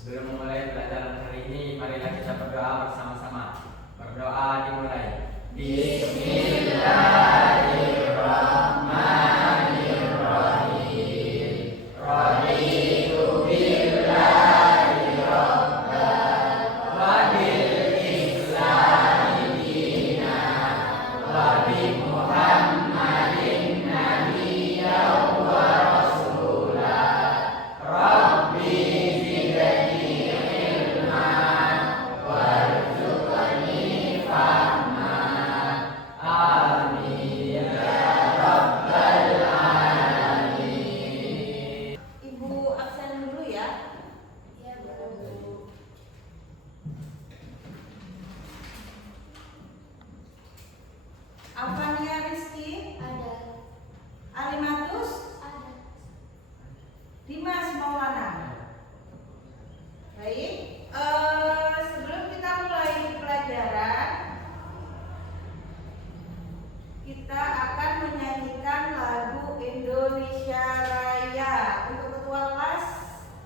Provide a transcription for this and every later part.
Sebelum memulai pelajaran hari ini, marilah kita berdoa bersama-sama. Berdoa dimulai. Bismillahirrahmanirrahim. Raditu billahi rabban wa bil islami dinan wa bi Muhammadin nabiyyan wa rasulah. Rabbi zidni ilman warzuqni fahman. Amin ya rabbal alamin. Ibu absen dulu ya. Iya, Bu. Afania Rizky, Ada. Alimatus, Ada. Dimas Maulana. Baik, sebelum kita mulai pelajaran, kita akan menyanyikan lagu Indonesia Raya. Untuk ketua kelas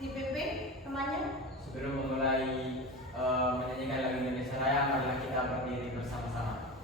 dipimpin temannya. Sebelum memulai menyanyikan lagu Indonesia Raya, marilah kita berdiri bersama-sama.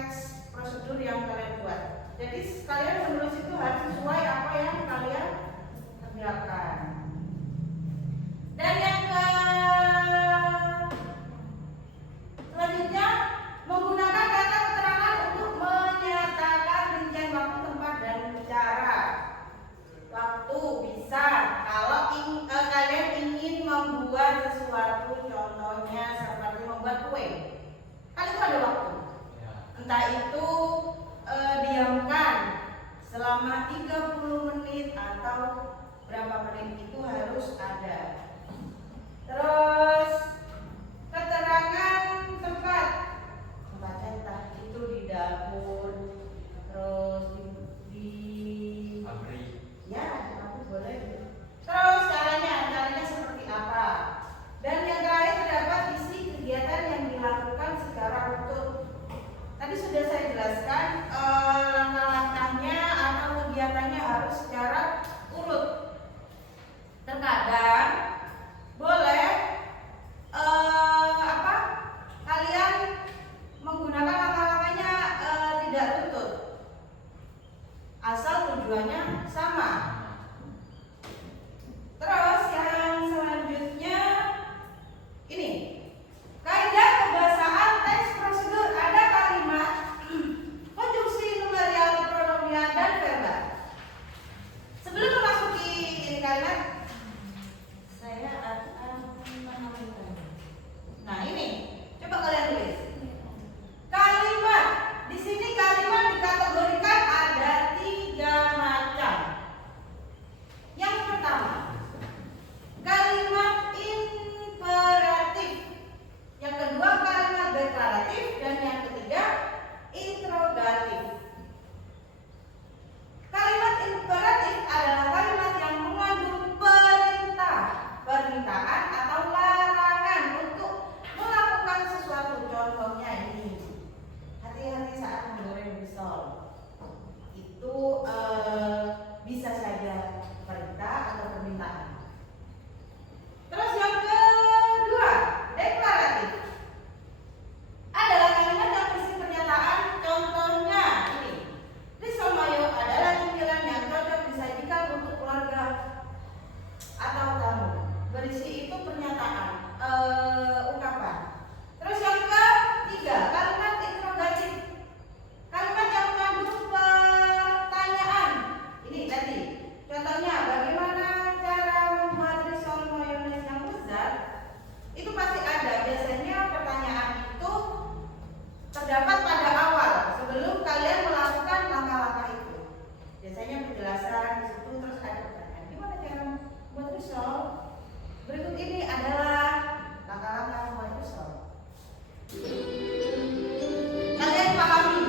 teks prosedur yang kalian buat. Jadi kalian menulis itu harus sesuai apa yang kalian kerjakan. Dan yang selanjutnya menggunakan kata keterangan untuk menyatakan rincian waktu, tempat, dan cara. Waktu bisa kalau kalian ingin membuat sesuatu, contohnya seperti membuat kue, kan itu ada waktu. Ya. Entah itu diamkan selama 30 menit atau berapa menit, itu harus ada. Terus keterangan tempat, tempatnya entah itu di dapur, terus di Pabrik. ya, aku boleh. Terus caranya seperti apa? Dan yang terakhir terdapat isi kegiatan yang dilakukan secara utuh. Tadi sudah saya jelaskan langkah-langkahnya atau kegiatannya harus secara urut. Terkadang boleh kalian menggunakan langkah-langkahnya tidak runtut, asal tujuannya sama. Terus yang selanjutnya ini kaidah kebahasaan teks prosedur, ada kalimat, konjungsi numerial, pronomial, dan verbal. Sebelum memasuki ini kalimat, saya akan menambahkan. Nah ini, coba kalian tulis. Kalimat di sini kalimat dikategorikan ada 3 macam. Yang pertama, kalimat imperatif. Yang kedua, kalimat deklaratif, dan yang ketiga, interrogatif. Kalimat imperatif adalah kalimat yang mengandung perintah, permintaan atau larangan untuk melakukan sesuatu. Contohnya ini, hati-hati saat menggoreng risol. Itu bisa saja perintah atau permintaan. Terus yang kedua, deklaratif adalah kalimat yang berisi pernyataan. Contohnya ini, risol mayo adalah cemilan yang cocok disajikan untuk keluarga atau tamu. Berisi itu pernyataan, ungkapan. Terus yang ketiga, kalimat interrogatif, kalimat yang mengandung pertanyaan. Ini tadi contohnya, bagaimana cara membuat risol mayones yang lezat? Itu pasti ada. Biasanya pertanyaan itu terdapat pada awal sebelum kalian melakukan langkah-langkah itu. Biasanya penjelasan di situ, terus ada pertanyaan, gimana cara membuat risol? Berikut ini adalah langkah-langkah membuat risol. Kalian pahami?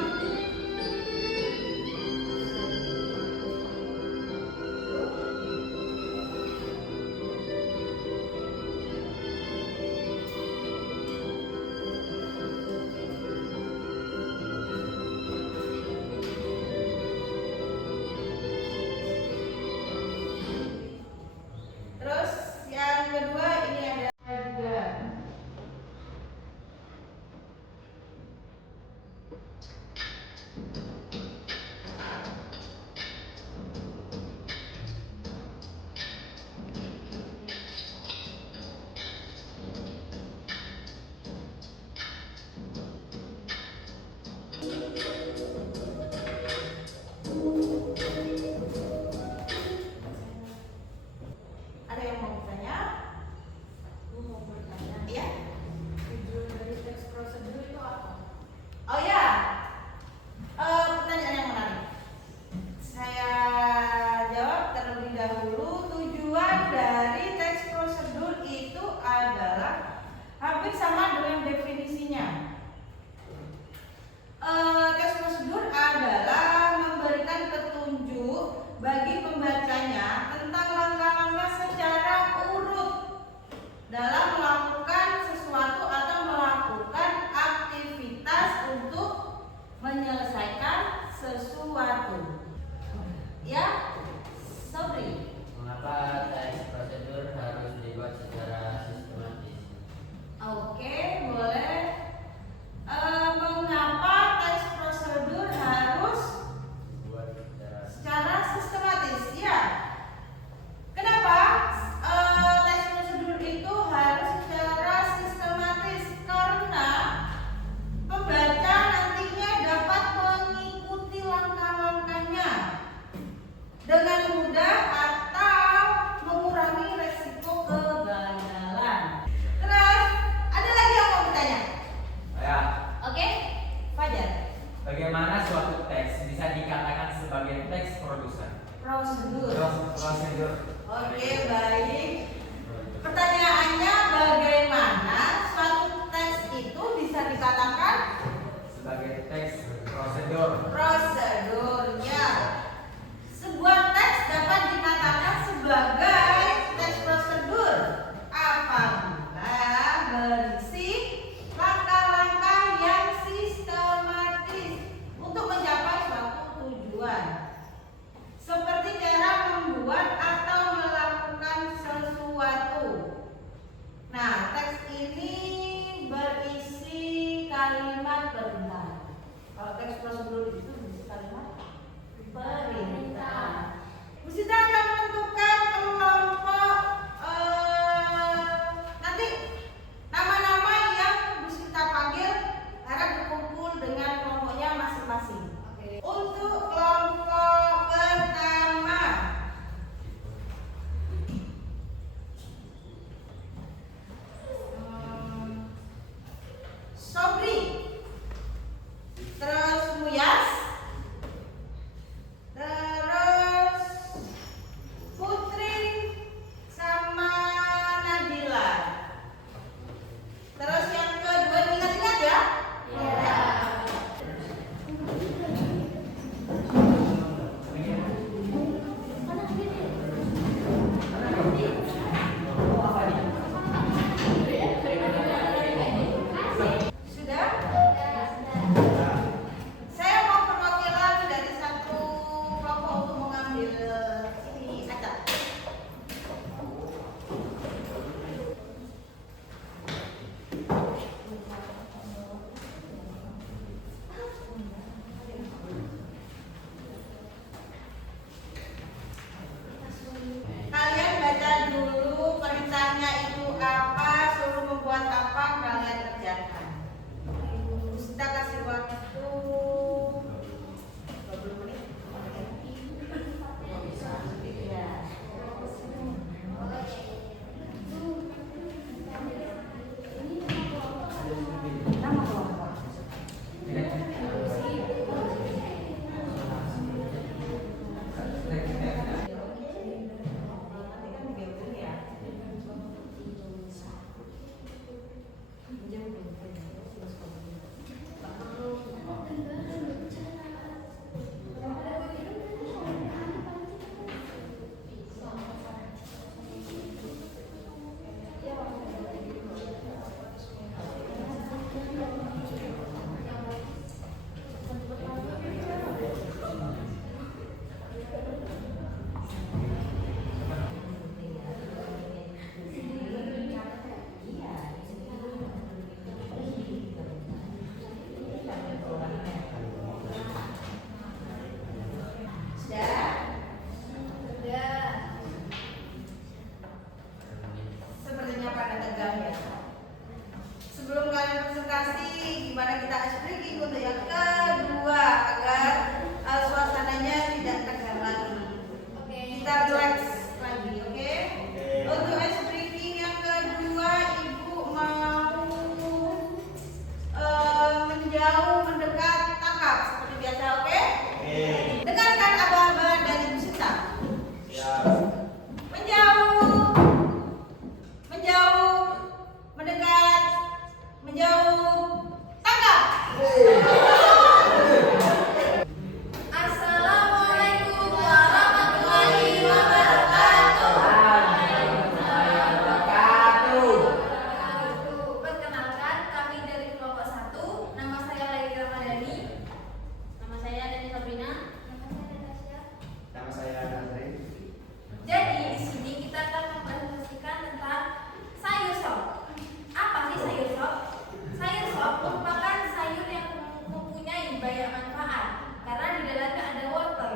banyak manfaat karena di dalamnya ada wortel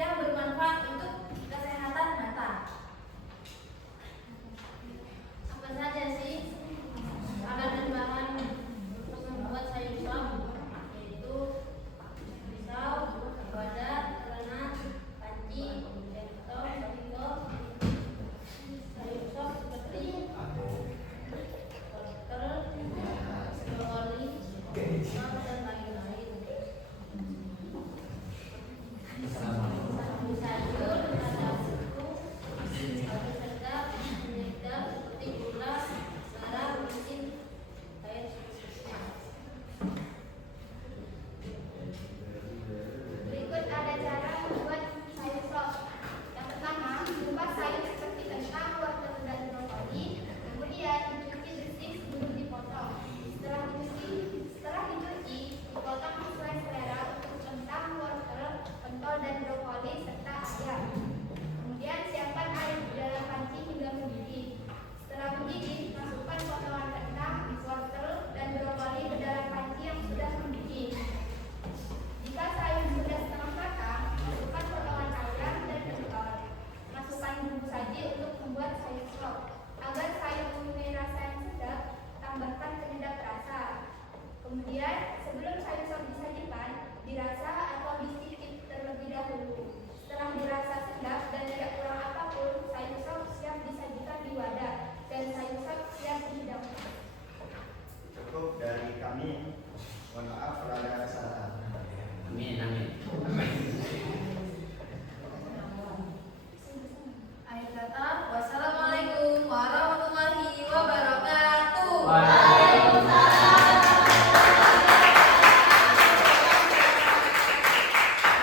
yang bermanfaat untuk kesehatan mata. Apa saja sih alat dan bahan untuk membuat sayur sop? Yaitu pisau, wadah, granat, panci, sendok, sendok, sayur sop seperti wortel, brokoli, tomat, dan lain-lain. Sabu sayur, ada buku, sabu sedap, penyedap seperti gula, garam, micin, air secukupnya. Berikut ada cara membuat sayur sop. Yang pertama, kupas sayur seperti kentang, wortel, dan brokoli. Kemudian dicuci bersih sebelum dipotong. Setelah dicuci, dipotong sesuai selera untuk kentang, wortel, pentol, dan brokoli serta ayam. Kemudian siapkan air di dalam panci hingga mendidih. Setelah mendidih, masukkan potongan kentang, wortel, dan brokoli ke dalam panci yang sudah mendidih. Jika sayur sudah setengah matang, masukkan potongan ayam dan pentol. Masukkan bumbu saji untuk membuat sayur sop. Agar sayur mempunyai rasa yang sedap, tambahkan penyedap rasa. Kemudian, sebelum sayur sop disajikan, dirasa atau dicicip terlebih dahulu. Setelah dirasa sedap dan tidak kurang apapun, sayur sop siap disajikan di wadah dan sayur sop siap dihidangkan. Cukup dari kami. Mohon maaf kalau ada kesalahan. Amin, amin. Akhir kata, wassalamualaikum warahmatullahi wabarakatuh.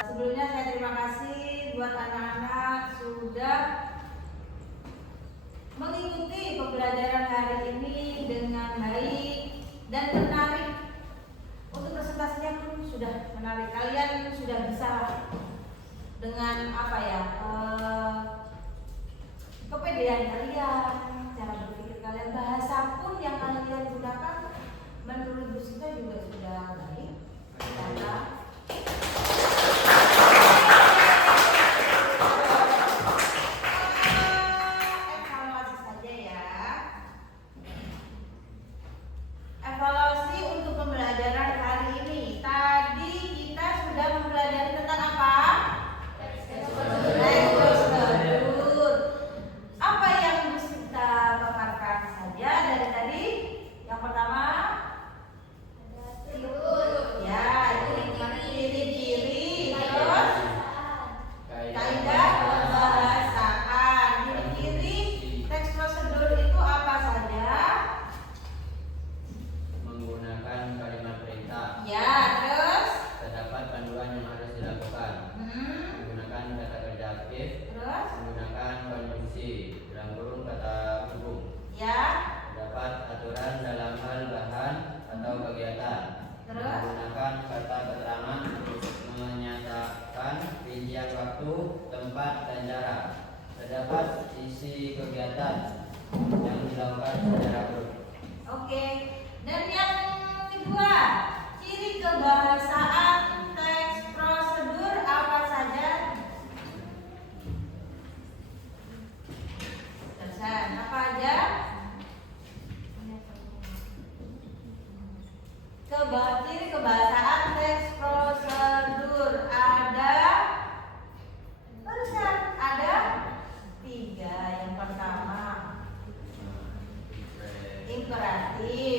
Sebelumnya saya terima kasih buat anak-anak sudah mengikuti pembelajaran hari ini dengan baik dan menarik. Untuk presentasinya pun sudah menarik. Kalian sudah bisa dengan apa ya? Kepedean kalian, cara berpikir kalian, bahasa pun yang kalian gunakan menurut Bu Sita juga sudah baik. Karena evaluasi saja ya. Evaluasi untuk pembelajaran hari ini. Tadi kita sudah mempelajari tentang apa? Tekstur. Apa yang harus kita paparkan saja dari tadi? Yang pertama, ya, ciri-ciri, terus kaidah pembahasaan. Ciri-ciri teks prosedur itu apa saja? Menggunakan kalimat perintah. Ya, terus Terdapat panduan yang harus dilakukan. Menggunakan kata kerja aktif. terus Menggunakan konjungsi dalam kurung kata hubung. ya, Terdapat aturan dalam hal bahan atau kegiatan. terus Menggunakan kata keterangan untuk menyatakan rincian waktu, tempat, dan cara. Terdapat isi kegiatan yang dilakukan secara urut. oke. Dan yang kedua, ciri kebahasaan teks prosedur apa saja? Terusan, apa aja? Ciri kebahasaan teks prosedur ada terusan, ada 3. Yang pertama, imperatif.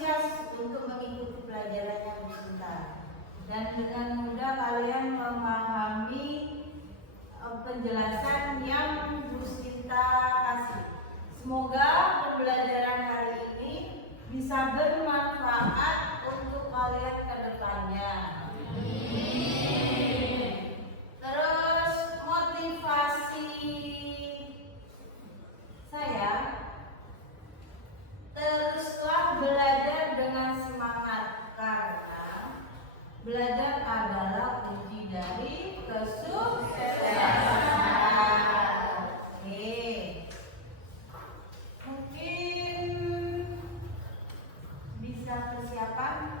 antusias untuk mengikuti pelajarannya Bu Sinta. Dan dengan mudah kalian memahami penjelasan yang Bu Sinta kasih. Semoga pembelajaran hari ini bisa bermanfaat untuk kalian ke depannya. Terus motivasi saya, teruslah belajar dengan semangat karena belajar adalah kunci dari kesuksesan. Oke. Mungkin bisa persiapan